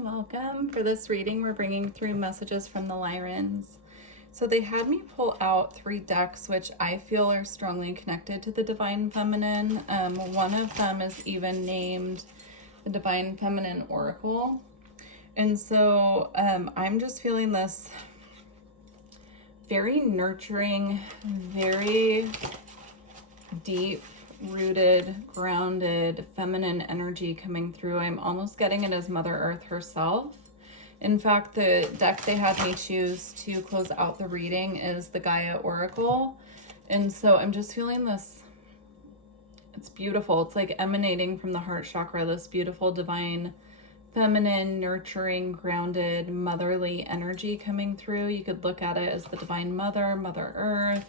everyone, welcome. For this reading, we're bringing through messages from the Lyrans. So they had me pull out 3 decks, which I feel are strongly connected to the Divine Feminine. One of them is even named the Divine Feminine Oracle. And so I'm just feeling this very nurturing, very deep rooted, grounded, feminine energy coming through. I'm almost getting it as Mother Earth herself. In fact, the deck they had me choose to close out the reading is the Gaia Oracle. And so I'm just feeling this, it's beautiful. It's like emanating from the heart chakra, this beautiful, divine, feminine, nurturing, grounded, motherly energy coming through. You could look at it as the Divine Mother, Mother Earth,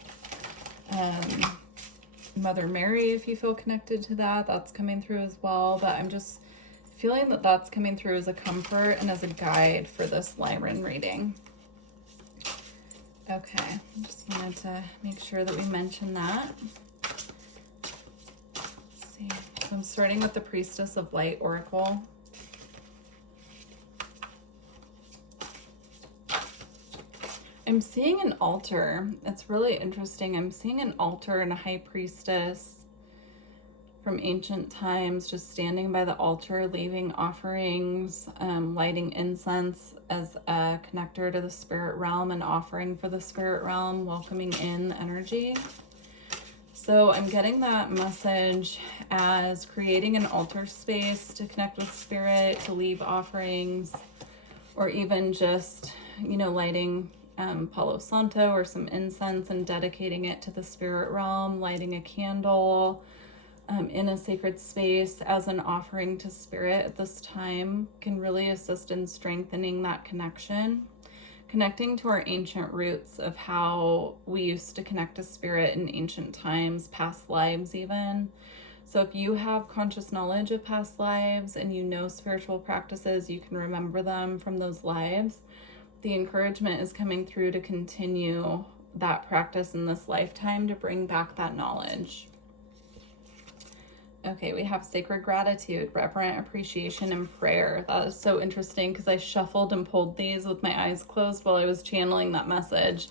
Mother Mary, if you feel connected to that, that's coming through as well. But I'm just feeling that that's coming through as a comfort and as a guide for this Lyran reading. Okay, just wanted to make sure that we mention that. Let's see. So I'm starting with the Priestess of Light Oracle. I'm seeing an altar. It's really interesting. I'm seeing an altar and a high priestess from ancient times just standing by the altar, leaving offerings, lighting incense as a connector to the spirit realm and offering for the spirit realm, welcoming in energy. So I'm getting that message as creating an altar space to connect with spirit, to leave offerings, or even just, you know, lighting Palo Santo or some incense and dedicating it to the spirit realm, lighting a candle in a sacred space as an offering to spirit at this time can really assist in strengthening that connection, connecting to our ancient roots of how we used to connect to spirit in ancient times, past lives even. So if you have conscious knowledge of past lives and you know spiritual practices, you can remember them from those lives. The encouragement is coming through to continue that practice in this lifetime to bring back that knowledge. Okay, we have sacred gratitude, reverent appreciation, and prayer. That is so interesting because I shuffled and pulled these with my eyes closed while I was channeling that message.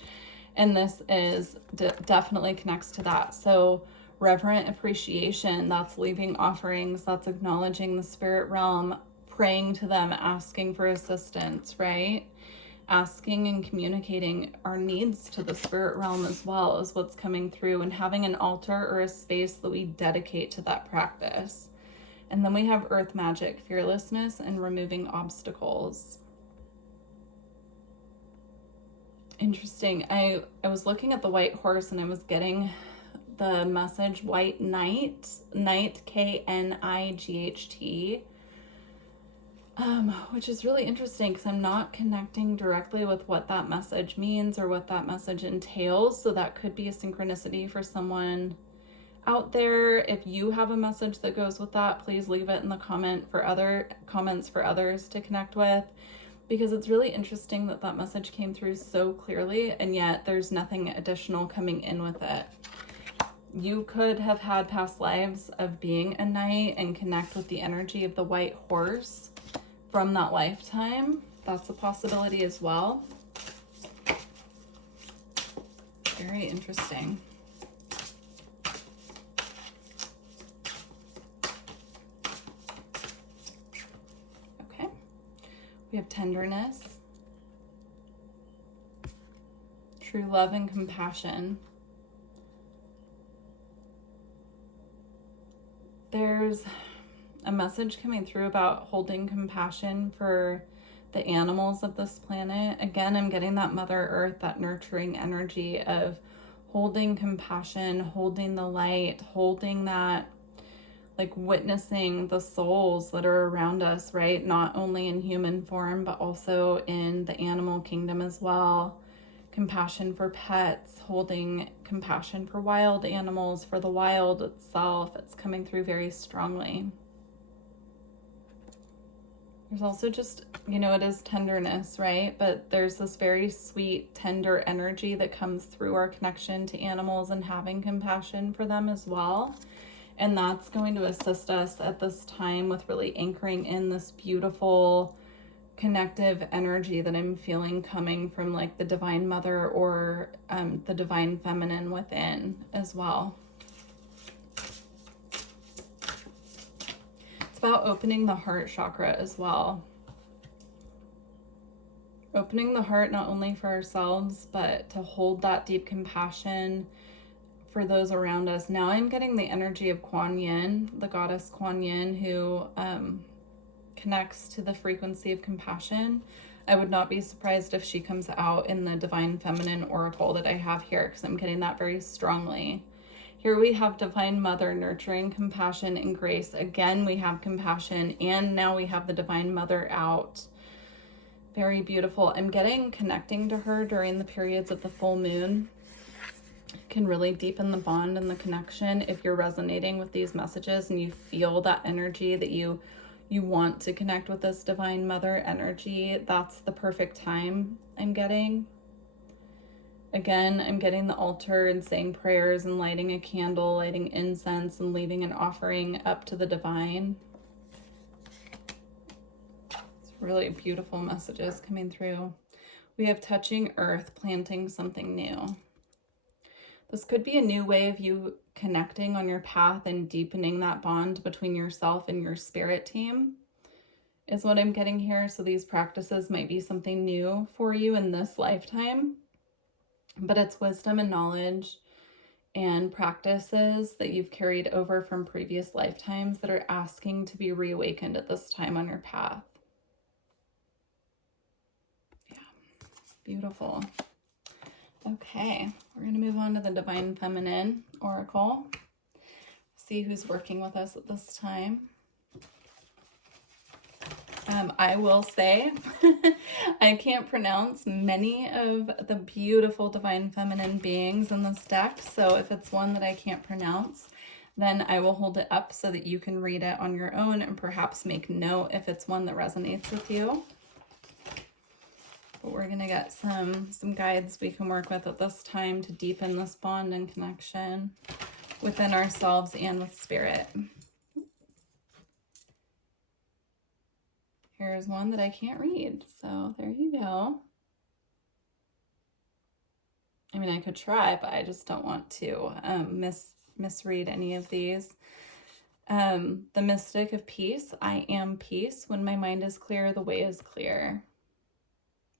And this is definitely connects to that. So reverent appreciation, that's leaving offerings, that's acknowledging the spirit realm, praying to them, asking for assistance, right? Asking and communicating our needs to the spirit realm as well as what's coming through, and having an altar or a space that we dedicate to that practice. And then we have earth magic, fearlessness, and removing obstacles. Interesting. I was looking at the white horse and I was getting the message white knight, K-N-I-G-H-T. Which is really interesting because I'm not connecting directly with what that message means or what that message entails. So that could be a synchronicity for someone out there. If you have a message that goes with that, please leave it in the comments for others to connect with, because it's really interesting that that message came through so clearly and yet there's nothing additional coming in with it. You could have had past lives of being a knight and connect with the energy of the white horse from that lifetime. That's a possibility as well. Very interesting. Okay. We have tenderness, true love and compassion. There's a message coming through about holding compassion for the animals of this planet. Again, I'm getting that Mother Earth, that nurturing energy of holding compassion, holding the light, holding that, like witnessing the souls that are around us, right? Not only in human form, but also in the animal kingdom as well. Compassion for pets, holding compassion for wild animals, for the wild itself. It's coming through very strongly. There's also just, you know, it is tenderness, right? But there's this very sweet, tender energy that comes through our connection to animals and having compassion for them as well. And that's going to assist us at this time with really anchoring in this beautiful connective energy that I'm feeling coming from like the Divine Mother or the Divine Feminine within as well. It's about opening the heart chakra as well. Opening the heart not only for ourselves, but to hold that deep compassion for those around us. Now I'm getting the energy of Kuan Yin, the goddess Kuan Yin, who connects to the frequency of compassion. I would not be surprised if she comes out in the Divine Feminine Oracle that I have here, because I'm getting that very strongly. Here we have Divine Mother, nurturing, compassion, and grace. Again, we have compassion, and now we have the Divine Mother out. Very beautiful. I'm getting connecting to her during the periods of the full moon can really deepen the bond and the connection. If you're resonating with these messages and you feel that energy that you want to connect with this Divine Mother energy, that's the perfect time I'm getting. Again, I'm getting the altar and saying prayers and lighting a candle, lighting incense, and leaving an offering up to the divine. It's really beautiful messages coming through. We have touching earth, planting something new. This could be a new way of you connecting on your path and deepening that bond between yourself and your spirit team, is what I'm getting here. So these practices might be something new for you in this lifetime, but it's wisdom and knowledge and practices that you've carried over from previous lifetimes that are asking to be reawakened at this time on your path. Yeah, beautiful. Okay, we're going to move on to the Divine Feminine Oracle. See who's working with us at this time. I will say, I can't pronounce many of the beautiful Divine Feminine beings in this deck, so if it's one that I can't pronounce, then I will hold it up so that you can read it on your own and perhaps make note if it's one that resonates with you. But we're going to get some guides we can work with at this time to deepen this bond and connection within ourselves and with spirit. Here's one that I can't read, so there you go. I mean, I could try, but I just don't want to misread any of these. The Mystic of Peace. I am peace. When my mind is clear, the way is clear.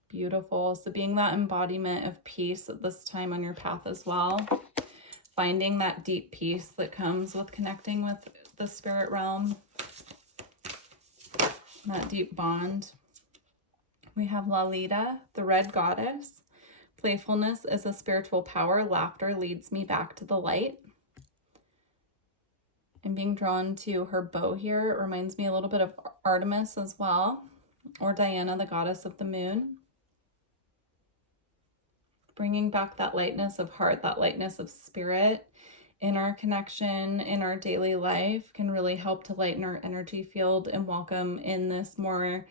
Beautiful. So being that embodiment of peace at this time on your path as well. Finding that deep peace that comes with connecting with the spirit realm. That deep bond. We have Lalita, the red goddess. Playfulness is a spiritual power. Laughter leads me back to the light. I'm being drawn to her bow here. It reminds me a little bit of Artemis as well, or Diana, the goddess of the moon. Bringing back that lightness of heart, that lightness of spirit in our connection, in our daily life, can really help to lighten our energy field and welcome in this more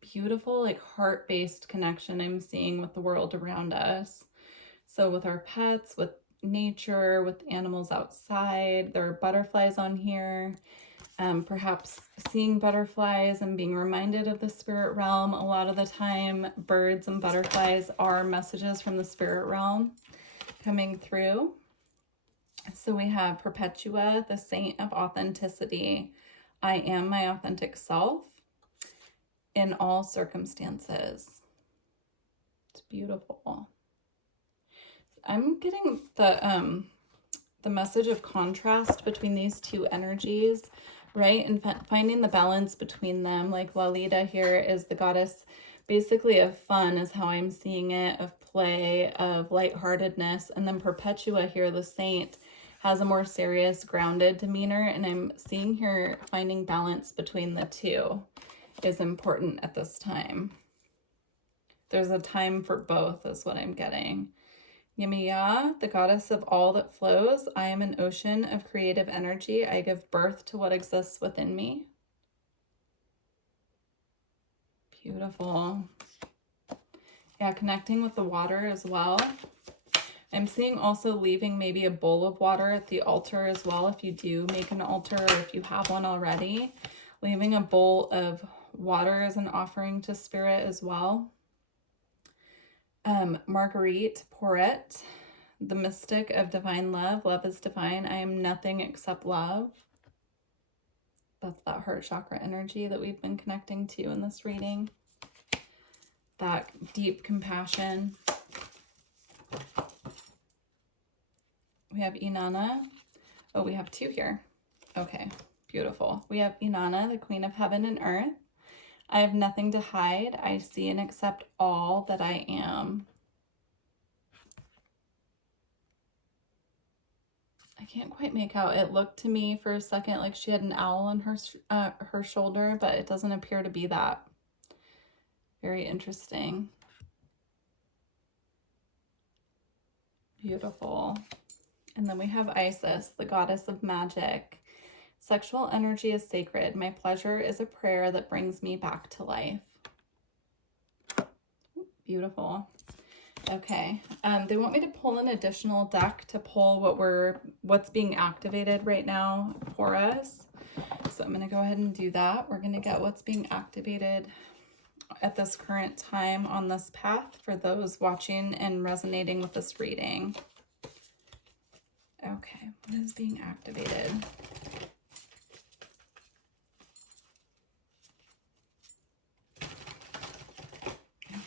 beautiful, like heart-based connection I'm seeing with the world around us. So with our pets, with nature, with animals outside, there are butterflies on here. Perhaps seeing butterflies and being reminded of the spirit realm. A lot of the time, birds and butterflies are messages from the spirit realm coming through. So we have Perpetua, the saint of authenticity. I am my authentic self in all circumstances. It's beautiful. I'm getting the message of contrast between these two energies, right? And finding the balance between them. Like Lalita here is the goddess basically of fun is how I'm seeing it, of play, of lightheartedness. And then Perpetua here, the saint, has a more serious, grounded demeanor. And I'm seeing here finding balance between the two is important at this time. There's a time for both is what I'm getting. Yemiya, the goddess of all that flows. I am an ocean of creative energy. I give birth to what exists within me. Beautiful. Yeah, connecting with the water as well. I'm seeing also leaving maybe a bowl of water at the altar as well. If you do make an altar or if you have one already, leaving a bowl of water as an offering to Spirit as well. Marguerite Porret, the mystic of divine love. Love is divine. I am nothing except love. That's that heart chakra energy that we've been connecting to in this reading. That deep compassion. We have Inanna. Oh, we have two here. Okay, beautiful. We have Inanna, the Queen of Heaven and Earth. I have nothing to hide. I see and accept all that I am. I can't quite make out. It looked to me for a second like she had an owl on her shoulder, but it doesn't appear to be that. Very interesting. Beautiful. And then we have Isis, the goddess of magic. Sexual energy is sacred. My pleasure is a prayer that brings me back to life. Beautiful. Okay. They want me to pull an additional deck to pull what's being activated right now for us. So I'm going to go ahead and do that. We're going to get what's being activated at this current time on this path for those watching and resonating with this reading. Okay, what is being activated? Okay.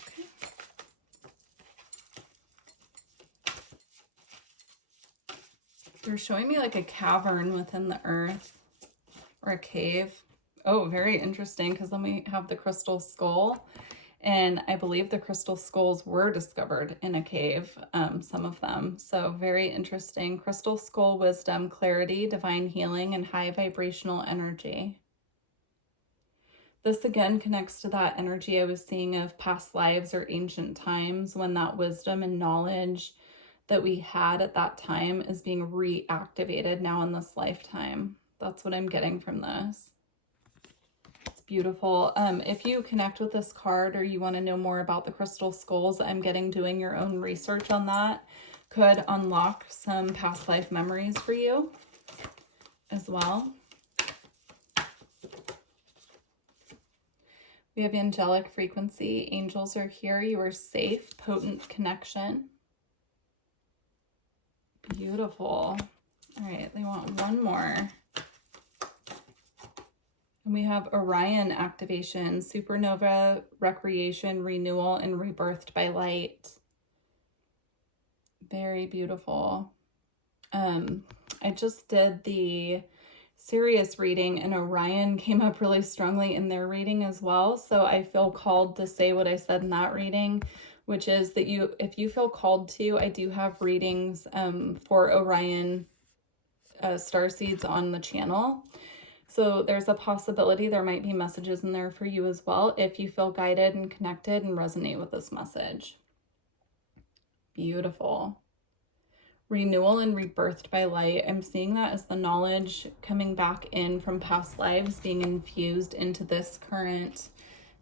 They're showing me like a cavern within the earth or a cave. Oh, very interesting, because then we have the crystal skull. And I believe the crystal skulls were discovered in a cave, some of them. So very interesting. Crystal skull wisdom, clarity, divine healing, and high vibrational energy. This again connects to that energy I was seeing of past lives or ancient times, when that wisdom and knowledge that we had at that time is being reactivated now in this lifetime. That's what I'm getting from this. Beautiful. If you connect with this card or you want to know more about the crystal skulls, I'm getting doing your own research on that could unlock some past life memories for you as well. We have angelic frequency. Angels are here. You are safe. Potent connection. Beautiful. All right, they want one more. And we have Orion activation, supernova, recreation, renewal, and rebirthed by light. Very beautiful. I just did the Sirius reading, and Orion came up really strongly in their reading as well. So I feel called to say what I said in that reading, which is that if you feel called to, I do have readings for Orion starseeds on the channel. So there's a possibility there might be messages in there for you as well if you feel guided and connected and resonate with this message. Beautiful. Renewal and rebirthed by light. I'm seeing that as the knowledge coming back in from past lives being infused into this current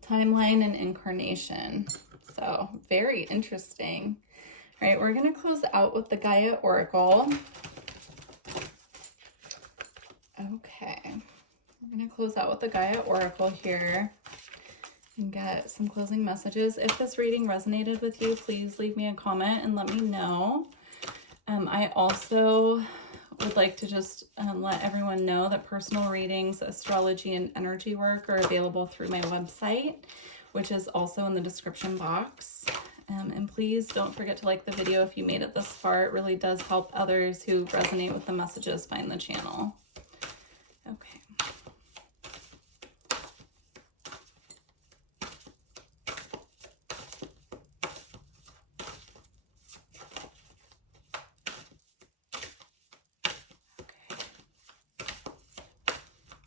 timeline and incarnation. So very interesting. All right, we're going to close out with the Gaia Oracle. Okay. I'm going to close out with the Gaia Oracle here and get some closing messages. If this reading resonated with you, please leave me a comment and let me know. I also would like to just let everyone know that personal readings, astrology, and energy work are available through my website, which is also in the description box. And please don't forget to like the video if you made it this far. It really does help others who resonate with the messages find the channel. Okay.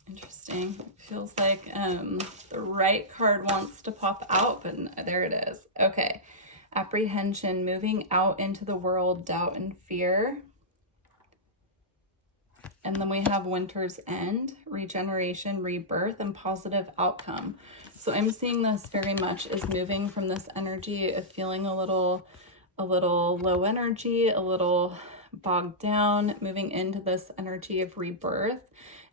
Interesting. Feels like the right card wants to pop out, but there it is. Okay. Apprehension, moving out into the world, doubt and fear. And then we have winter's end, regeneration, rebirth, and positive outcome. So I'm seeing this very much as moving from this energy of feeling a little a little low energy, a little bogged down, moving into this energy of rebirth.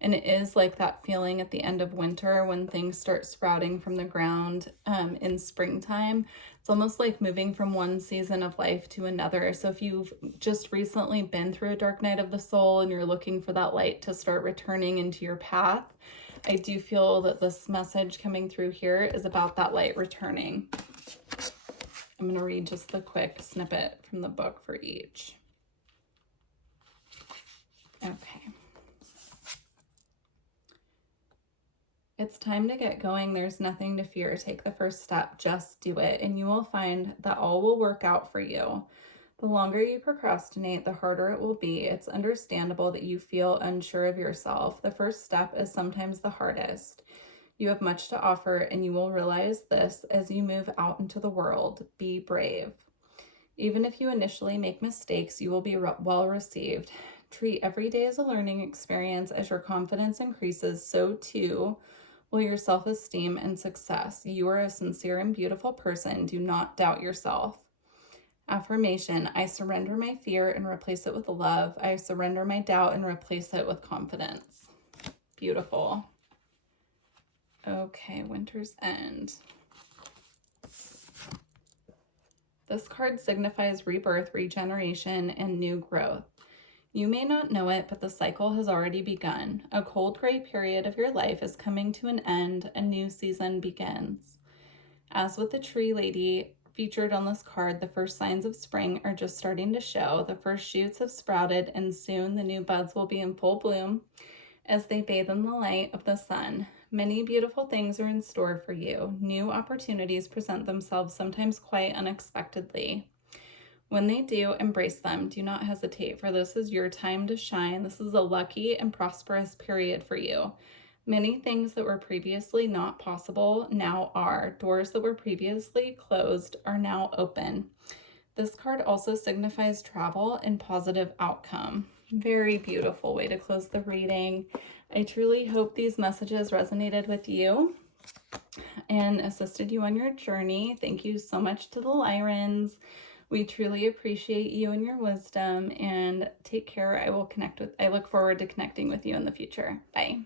And it is like that feeling at the end of winter when things start sprouting from the ground in springtime. It's almost like moving from one season of life to another. So if you've just recently been through a dark night of the soul and you're looking for that light to start returning into your path, I do feel that this message coming through here is about that light returning. I'm going to read just the quick snippet from the book for each. Okay. It's time to get going. There's nothing to fear. Take the first step. Just do it, and you will find that all will work out for you. The longer you procrastinate, the harder it will be. It's understandable that you feel unsure of yourself. The first step is sometimes the hardest. You have much to offer, and you will realize this as you move out into the world. Be brave. Even if you initially make mistakes, you will be well received. Treat every day as a learning experience. As your confidence increases, so too will your self-esteem and success. You are a sincere and beautiful person. Do not doubt yourself. Affirmation: I surrender my fear and replace it with love. I surrender my doubt and replace it with confidence. Beautiful. Okay, Winter's End. This card signifies rebirth, regeneration, and new growth. You may not know it, but the cycle has already begun. A cold gray period of your life is coming to an end. A new season begins. As with the tree lady featured on this card, the first signs of spring are just starting to show. The first shoots have sprouted, and soon the new buds will be in full bloom as they bathe in the light of the sun. Many beautiful things are in store for you. New opportunities present themselves, sometimes quite unexpectedly. When they do, embrace them. Do not hesitate, for this is your time to shine. This is a lucky and prosperous period for you. Many things that were previously not possible now are. Doors that were previously closed are now open. This card also signifies travel and positive outcome. Very beautiful way to close the reading. I truly hope these messages resonated with you and assisted you on your journey. Thank you so much to the Lyrans. We truly appreciate you and your wisdom, and take care. I look forward to connecting with you in the future. Bye.